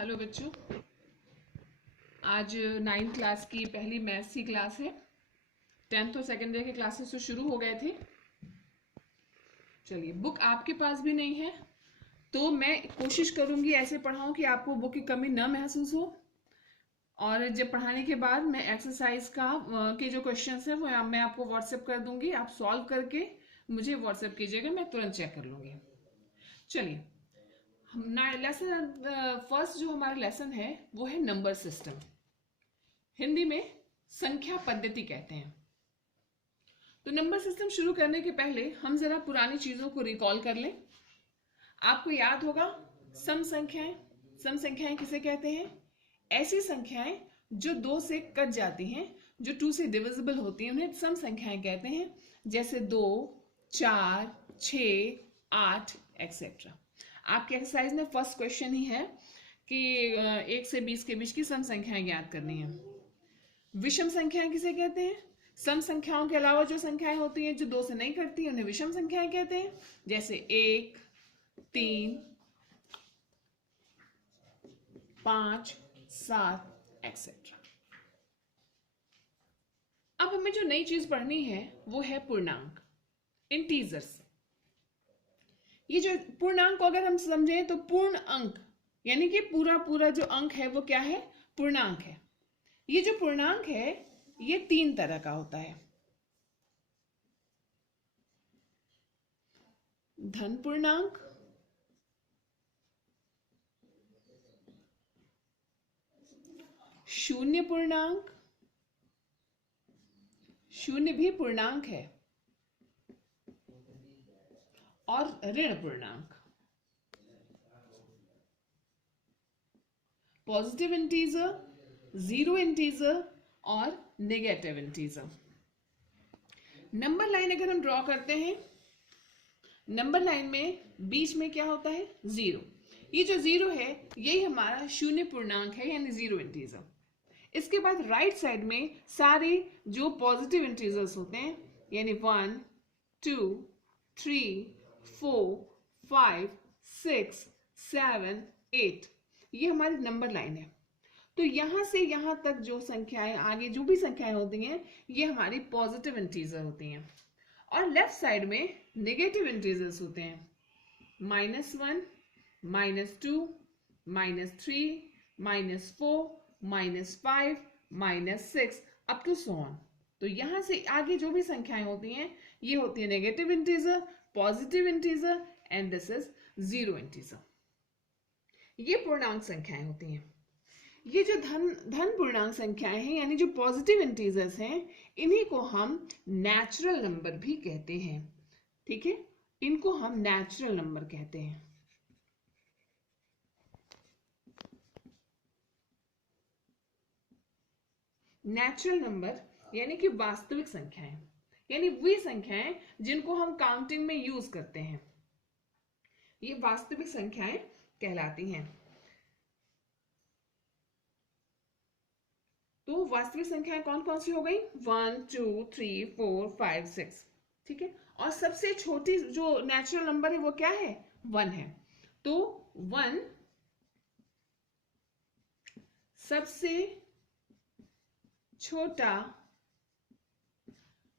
Hello बच्चों। आज 9th class की पहली मैथ्स की क्लास है। 10th और सेकेंड ईयर के क्लासेस तो शुरू हो गए थे। चलिए, बुक आपके पास भी नहीं है तो मैं कोशिश करूंगी ऐसे पढ़ाऊं कि आपको बुक की कमी न महसूस हो। और जब पढ़ाने के बाद मैं एक्सरसाइज के जो क्वेश्चंस हैं वो मैं आपको व्हाट्सएप कर दूंगी। आप सॉल्व करके मुझे व्हाट्सएप कीजिएगा, मैं तुरंत चेक कर लूंगी। चलिए, लेसन फर्स्ट जो हमारा लेसन है वो है नंबर सिस्टम। हिंदी में संख्या पद्धति कहते हैं। तो नंबर सिस्टम शुरू करने के पहले हम जरा पुरानी चीजों को रिकॉल कर लें। आपको याद होगा सम संख्याएं। सम संख्याएं किसे कहते हैं? ऐसी संख्याएं जो 2 से कट जाती हैं, जो 2 से डिविजिबल होती हैं, उन्हें सम संख्याएं कहते हैं। जैसे 2, 4, 6, 8 एक्सेट्रा। आपके एक्सरसाइज में फर्स्ट क्वेश्चन ही है कि 1 से 20 के बीच की सम संख्याएं ज्ञात करनी है। विषम संख्याएं किसे कहते हैं? सम संख्याओं के अलावा जो संख्याएं होती हैं जो 2 से नहीं कटती उन्हें विषम संख्याएं कहते हैं। जैसे 1, 3, 5, 7 एक्सेट्रा। अब हमें जो नई चीज पढ़नी है वो है पूर्णांक, इंटीजर्स। ये जो पूर्णांक को अगर हम समझें तो पूर्ण अंक यानी कि पूरा पूरा जो अंक है वो क्या है? पूर्णांक है। ये जो पूर्णांक है ये 3 तरह का होता है। धन पूर्णांक, शून्य पूर्णांक, शून्य भी पूर्णांक है, और ऋण पूर्णांक। पॉजिटिव इंटीजर, जीरो इंटीजर और नेगेटिव इंटीजर। नंबर लाइन अगर हम ड्रॉ करते हैं, नंबर लाइन में बीच में क्या होता है? जीरो। ये जो जीरो है यही हमारा शून्य पूर्णांक है यानी जीरो इंटीजर। इसके बाद राइट साइड में सारे जो पॉजिटिव इंटीजर्स होते हैं यानी 1, 2, 3, 4, 5, 6, 7, 8, ये हमारी नंबर लाइन है। तो यहां से यहां तक जो संख्याएं, आगे जो भी संख्याएं होती हैं ये हमारी पॉजिटिव इंटीजर होती हैं। और लेफ्ट साइड में नेगेटिव इंटीजर्स होते हैं। -1, -2, -3, -4, -5, -6 अप टू सो ऑन। तो यहां से आगे जो भी संख्याएं होती हैं ये होती है negative integer, positive integer and this is zero integer. ये पूर्णांक संख्याएं होती हैं। ये जो धन पूर्णांक संख्याएं हैं यानी जो पॉजिटिव इंटीजर्स हैं इन्हीं को हम नेचुरल नंबर भी कहते हैं। ठीक है, इनको हम नेचुरल नंबर कहते हैं। नेचुरल नंबर यानी कि वास्तविक संख्याएं, यानी वे संख्याएं जिनको हम काउंटिंग में यूज करते हैं, ये वास्तविक संख्याएं कहलाती हैं। तो वास्तविक संख्याएं कौन कौन सी हो गई? 1, 2, 3, 4, 5, 6। ठीक है, और सबसे छोटी जो नेचुरल नंबर है वो क्या है? 1 है। तो 1 सबसे छोटा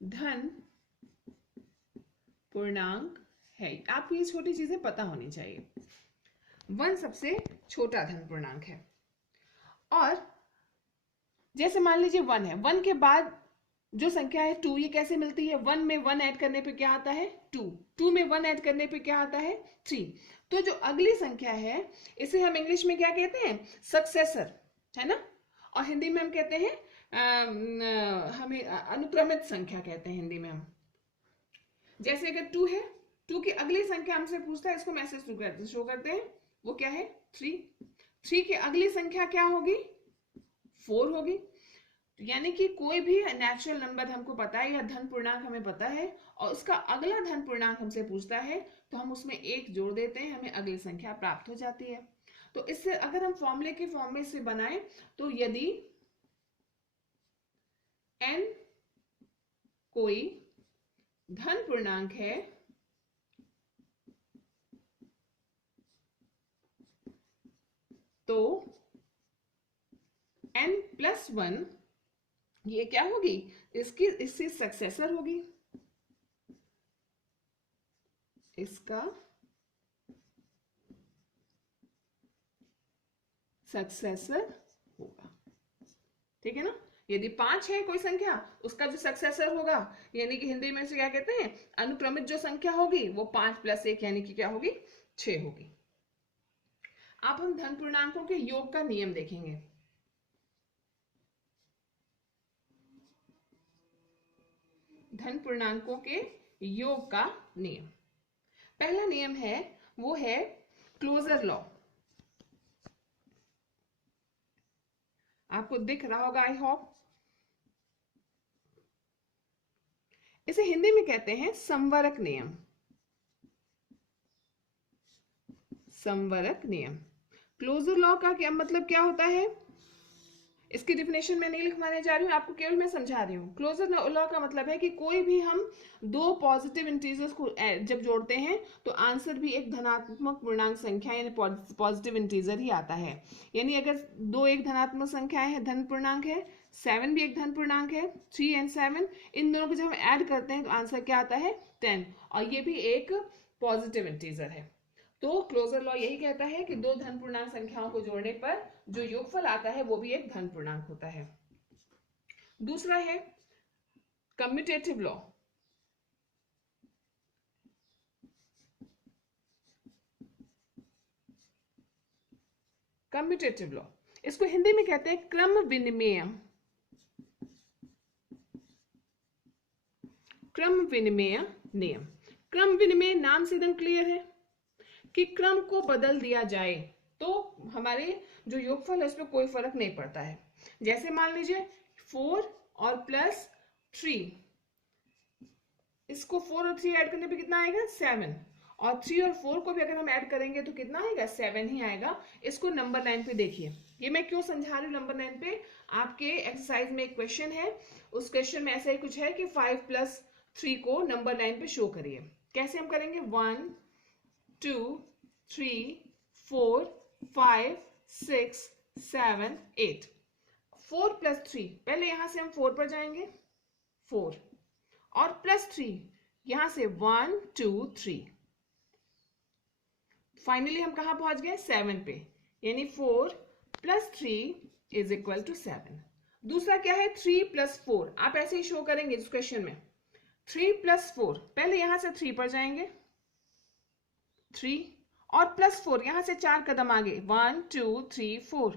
धन पूर्णांक है। आपको ये छोटी चीजें पता होनी चाहिए। 1 सबसे छोटा धन पूर्णांक है। और जैसे मान लीजिए 1 है, 1 के बाद जो संख्या है 2, ये कैसे मिलती है? 1 में 1 ऐड करने पे क्या आता है? 2, 2 में 1 ऐड करने पे क्या आता है? 3। तो जो अगली संख्या है इसे हम इंग्लिश में क्या कहते हैं? सक्सेसर, है ना। और हिंदी में हम कहते हैं हमें अनुक्रमित संख्या कहते हैं हिंदी में हम। जैसे अगर 2 है, 2 की अगली संख्या हमसे पूछता है, इसको मैसेज शो करते हैं, वो क्या है? 3। 3 की अगली संख्या क्या होगी? 4 होगी। यानी कि कोई भी नेचुरल नंबर हमको पता है या धन पूर्णांक हमें पता है और उसका अगला धन पूर्णांक हमसे पूछता है तो हम उसमें 1 जोड़ देते हैं, हमें अगली संख्या प्राप्त हो जाती है। तो इससे अगर हम फॉर्मूले के फॉर्म में इसे बनाएं तो यदि n कोई धन पूर्णांक है तो n+1 ये क्या होगी, इससे सक्सेसर होगी, इसका सक्सेसर होगा। ठीक है ना। यदि 5 है कोई संख्या, उसका जो सक्सेसर होगा, यानी कि हिंदी में से क्या कहते हैं, अनुक्रमित जो संख्या होगी वो 5 + 1 यानी कि क्या होगी, 6 होगी। अब हम धन पूर्णांकों के योग का नियम देखेंगे। धन पूर्णांकों के योग का नियम, पहला नियम है वो है क्लोजर लॉ। आपको दिख रहा होगा आई होप। इसे हिंदी में कहते हैं संवरक नियम। संवरक नियम, क्लोजर लॉ का क्या मतलब, क्या होता है, इसकी डिफिनेशन मैं नहीं लिखवाने जा रही हूँ, आपको केवल मैं समझा रही हूँ। क्लोजर लॉ का मतलब है कि कोई भी हम दो पॉजिटिव इंटीजर्स को जब जोड़ते हैं तो आंसर भी एक धनात्मक पूर्णांक संख्या यानी पॉजिटिव इंटीजर ही आता है। यानी अगर दो एक धनात्मक संख्याएं हैं, धन पूर्णांक है, 7 भी एक धन पूर्णांक है, 3 और 7, इन दोनों को जब हम ऐड करते हैं तो आंसर क्या आता है, 10, और ये भी एक पॉजिटिव इंटीजर है। तो क्लोजर लॉ यही कहता है कि दो धन पूर्णांक संख्याओं को जोड़ने पर जो योगफल आता है वो भी एक धन पूर्णांक होता है। दूसरा है कम्यूटेटिव लॉ। कम्यूटेटिव लॉ, इसको हिंदी में कहते हैं क्रम विनिमेय। क्रम विनिमेय नियम। क्रम विनिमेय नाम से एकदम क्लियर है कि क्रम को बदल दिया जाए तो हमारे जो योगफल है उसमें कोई फर्क नहीं पड़ता है। जैसे मान लीजिए 4 और +3, इसको 4 और 3 ऐड करने पे कितना आएगा, 7, और 3 और 4 को भी अगर हम ऐड करेंगे तो कितना आएगा, 7 ही आएगा। इसको नंबर 9 पे देखिए। ये मैं क्यों समझा रही हूँ नंबर 9 पे, आपके एक्सरसाइज में एक क्वेश्चन है, उस क्वेश्चन में ऐसा ही कुछ है कि 5 + 3 को नंबर 9 पे शो करिए। कैसे हम करेंगे, 1 2 3 4 5 6 7 8, 4 + 3, पहले यहां से हम 4 पर जाएंगे, 4, और +3 यहां से 1 2 3, फाइनली हम कहां पहुंच गए, 7 पे, यानी 4 + 3 = 7। दूसरा क्या है, 3 + 4, आप ऐसे ही शो करेंगे इस क्वेश्चन में, 3 + 4, पहले यहां से 3 पर जाएंगे, 3, और +4 यहां से 4 कदम आगे, 1 2 3 4,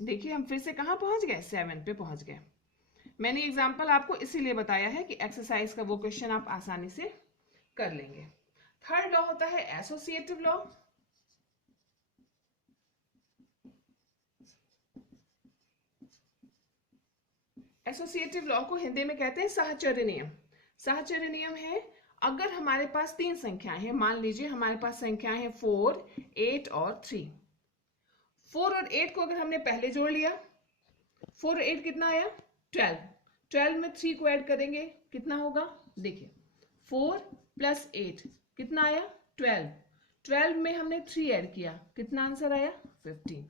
देखिए हम फिर से कहां पहुंच गए, 7 पे पहुंच गए। मैंने एग्जांपल आपको इसीलिए बताया है कि एक्सरसाइज का वो क्वेश्चन आप आसानी से कर लेंगे। थर्ड लॉ होता है एसोसिएटिव लॉ। एसोसिएटिव लॉ को हिंदी में कहते हैं साहचर्य नियम। साहचर्य नियम है, अगर हमारे पास 3 संख्याएं हैं, मान लीजिए हमारे पास संख्याएं हैं 4 8 और 3, 4 और 8 को अगर हमने पहले जोड़ लिया, 4 और 8 कितना आया, 12, 12 में 3 को ऐड करेंगे कितना होगा, देखिए 4 + 8 कितना आया, 12, 12 में हमने 3 ऐड किया, कितना आंसर आया, 15।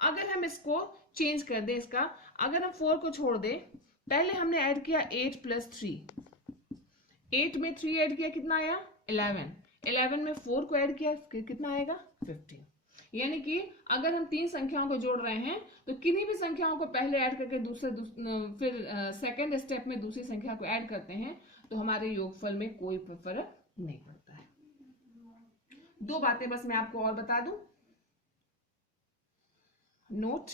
अगर हम इसको चेंज कर दें, इसका अगर हम 4 को छोड़ दें, पहले हमने ऐड किया 8 + 3, 8 में 3 ऐड किया, कितना आया, 11, 11 में 4 को ऐड किया, कितना आएगा, 15। यानी कि अगर हम 3 संख्याओं को जोड़ रहे हैं तो किन्हीं भी संख्याओं को पहले ऐड करके फिर सेकंड स्टेप में दूसरी संख्या को ऐड करते हैं तो हमारे योगफल में कोई फर्क नहीं पड़ता है। 2 बातें बस मैं आपको और बता दूं, नोट,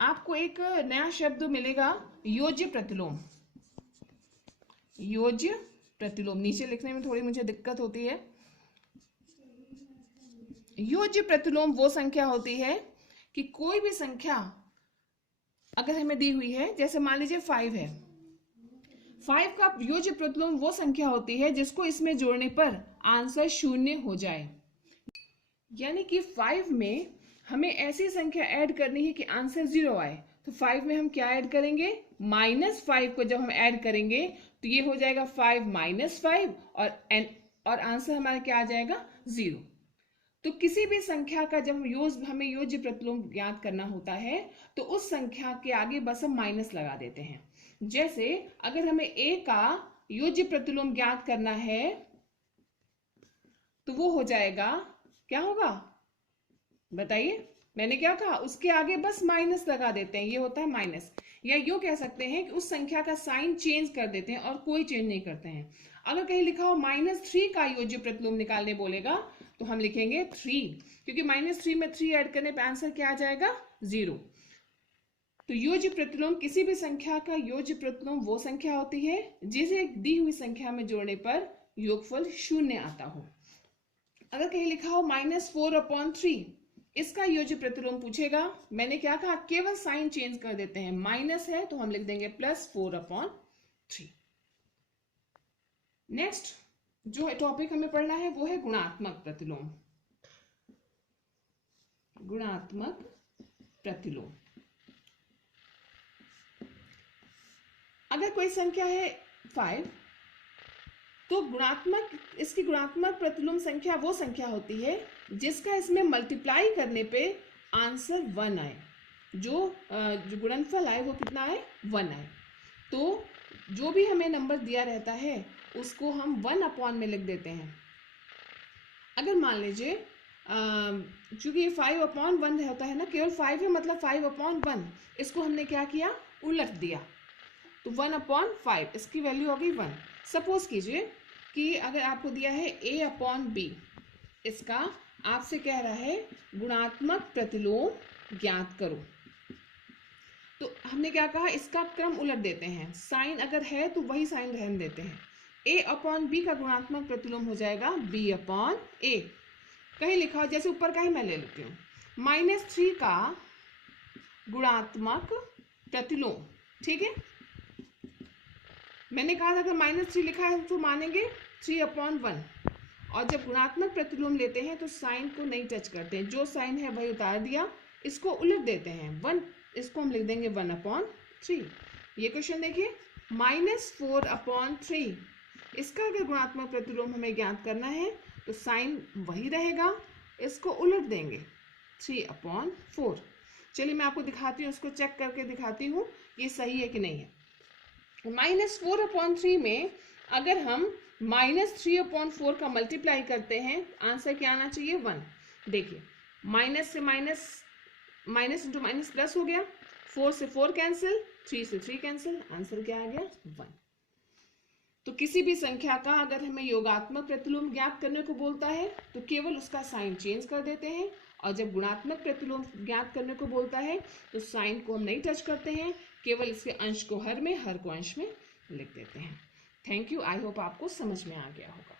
आपको एक नया शब्द मिलेगा, योज्य प्रतिलोम। योज्य प्रतिलोम, नीचे लिखने में थोड़ी मुझे दिक्कत होती है। योज्य प्रतिलोम वो संख्या होती है कि कोई भी संख्या अगर हमें दी हुई है, जैसे मान लीजिए 5 है, 5 का योज्य प्रतिलोम वो संख्या होती है जिसको इसमें जोड़ने पर आंसर 0 हो जाए। यानी कि 5 में हमें ऐसी संख्या ऐड करनी है कि आंसर 0 आए, तो 5 में हम क्या ऐड करेंगे, -5 को जब हम ऐड करेंगे तो ये हो जाएगा 5 - 5, और और आंसर हमारा क्या आ जाएगा 0। तो किसी भी संख्या का जब हमें योज्य प्रतिलोम ज्ञात करना होता है तो उस संख्या के आगे बस हम माइनस लगा देते हैं। जैसे अगर हमें a का योज्य प्रतिलोम ज्ञात करना है तो वो हो जाएगा, क्या होगा बताइए, मैंने क्या कहा, उसके आगे बस माइनस लगा देते हैं, ये होता है माइनस। या यूं कह सकते हैं कि उस संख्या का साइन चेंज कर देते हैं और कोई चेंज नहीं करते हैं। अगर कहीं लिखा हो -3 का योज्य प्रतिलोम निकालने बोलेगा तो हम लिखेंगे 3, क्योंकि -3 में 3 ऐड करने पे आंसर क्या आ जाएगा 0। तो योज्य प्रतिलोम, किसी भी संख्या का योज्य प्रतिलोम वो संख्या होती है जिसे दी हुई संख्या में जोड़ने पर योगफल 0 आता हो। अगर कहीं लिखा हो -4/3, इसका योज्य प्रतिलोम पूछेगा, मैंने क्या कहा, केवल साइन चेंज कर देते हैं, माइनस है तो हम लिख देंगे +4/3। नेक्स्ट जो टॉपिक हमें पढ़ना है वो है गुणात्मक प्रतिलोम। गुणात्मक प्रतिलोम, अगर कोई संख्या है 5 तो इसकी गुणात्मक प्रतिलोम संख्या वो संख्या होती है जिसका इसमें मल्टीप्लाई करने पे आंसर 1 आए, जो गुणनफल आए वो कितना आए 1 आए। तो जो भी हमें नंबर दिया रहता है उसको हम 1/, में लिख देते हैं। अगर मान लीजिए चूंकि ये 5/1 होता है ना, केवल 5 है मतलब 5/1, इसको हमने क्या किया, उलट दिया, तो 1/5 इसकी वैल्यू हो गई 1। सपोज कीजिए कि अगर आपको दिया है a/b, इसका आपसे कह रहा है गुणात्मक प्रतिलोम ज्ञात करो, तो हमने क्या कहा, इसका क्रम उलट देते हैं, साइन अगर है तो वही साइन रहने देते हैं। a/b का गुणात्मक प्रतिलोम हो जाएगा b/a। कहीं लिखा हो, जैसे ऊपर का ही मैं ले लेती हूँ, -3 का गुणात्मक प्रतिलोम, ठीक है, मैंने कहा था अगर -3 लिखा है तो मानेंगे 3/1, और जब गुणात्मक प्रतिलोम लेते हैं तो साइन को नहीं टच करते हैं, जो साइन है वही उतार दिया, इसको उलट देते हैं 1, इसको हम लिख देंगे 1/3। ये क्वेश्चन देखिए, -4/3, इसका अगर गुणात्मक प्रतिलोम हमें ज्ञात करना है तो साइन वही रहेगा, इसको उलट देंगे 3/4। चलिए मैं आपको दिखाती हूँ, उसको चेक करके दिखाती हूँ ये सही है कि नहीं है। -4/3 में अगर हम -3/4 का मल्टीप्लाई करते हैं, आंसर क्या आना चाहिए 1। देखिए माइनस से minus, minus into minus plus हो गया, 4 से 4 कैंसिल, 3 से 3 कैंसिल, आंसर क्या आ गया 1। तो किसी भी संख्या का अगर हमें योगात्मक प्रतिलोम ज्ञात करने को बोलता है तो केवल उसका साइन चेंज कर देते हैं, और जब गुणात्मक प्रतिलोम ज्ञात करने को बोलता है तो साइन को हम नहीं टच करते हैं, केवल इसके अंश को हर में, हर को अंश में लिख देते हैं। थैंक यू, आई होप आपको समझ में आ गया होगा।